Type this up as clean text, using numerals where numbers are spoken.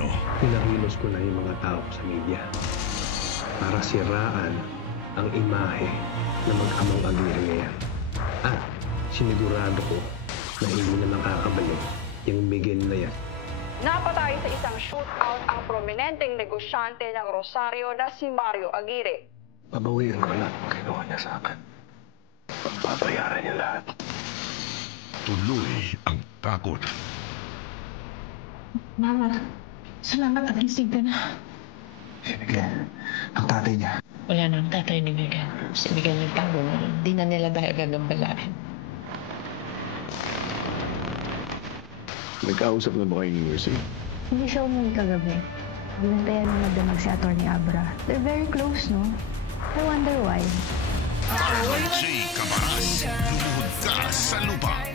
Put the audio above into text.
plano. Pinakilos ko na yung mga tao sa media para siraan ang imahe na mag-amang Aguirre ngayon. At sinigurado ko na hindi na makakabalik yung Miguel na yan. Napatay sa isang shootout ang prominenteng negosyante ng Rosario na si Mario Aguirre. Babawiin ko lahat ang ginawa niya sa akin. Pagbabayaran niya lahat. Tuloy ang takot. Mama, salamat at gising ka na. Si Miguel, ang tatay niya. Wala na ang tatay ni Miguel. Si Miguel nagtago na. Hindi na nila dahil gagambalain. Nagkausap na ba kayo ni Mercy? Hindi siya umuwi kagabi. Binantayan na magdamag si Atty. Abra. They're very close, no? I wonder why. Jay Cabaras, lumuhod ka sa lupa.